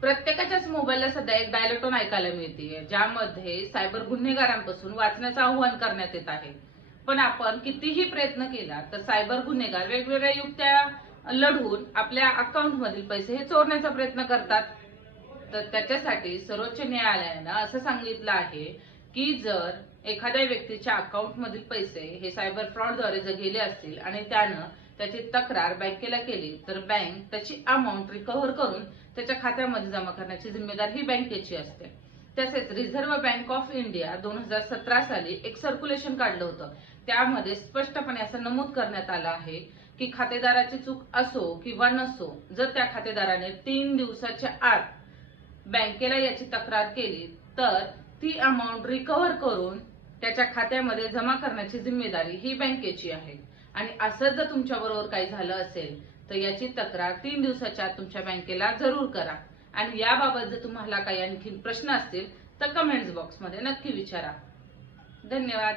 प्रत्येकाच्याच मोबाईलला सध्या एक डायलटोन ऐकायला मिळते, ज्यामध्ये सायबर गुन्हेगारांपासून वाचण्याचं आवाहन करण्यात येत आहे. पण आपण कितीही प्रयत्न केला तर सायबर गुन्हेगार वेगवेगळ्या युक्त्या लढवून आपल्या अकाउंट मधील पैसे हे चोरण्याचा प्रयत्न करतात. तर त्याच्यासाठी सर्वोच्च न्यायालयानं असं सांगितलं आहे की जर एखाद्या व्यक्तीच्या अकाउंट मधील पैसे हे सायबर फ्रॉडद्वारे जर गेले असतील आणि त्यानं त्याची तक्रार बँकेला केली तर बँक त्याची अमाऊंट रिकव्हर करून त्याच्या खात्यामध्ये जमा करण्याची जिम्मेदारी ही बँकेची असते. तसेच रिझर्व्ह बँक ऑफ इंडिया 2017 साली एक सर्क्युलेशन काढलं होतं. त्यामध्ये स्पष्टपणे असं नमूद करण्यात आलं आहे की खातेदाराची चूक असो किंवा नसो, जर त्या खातेदाराने 3 दिवसाच्या आत बँकेला याची तक्रार केली तर ती अमाऊंट रिकव्हर करून त्याच्या खात्यामध्ये जमा करण्याची जिम्मेदारी ही बँकेची आहे. आणि असं जर तुमच्याबरोबर काही झालं असेल तर याची तक्रार 3 दिवसाच्या आत तुमच्या बँकेला जरूर करा. आणि याबाबत जर तुम्हाला काही आणखी प्रश्न असतील तर कमेंट्स बॉक्समध्ये नक्की विचारा. धन्यवाद.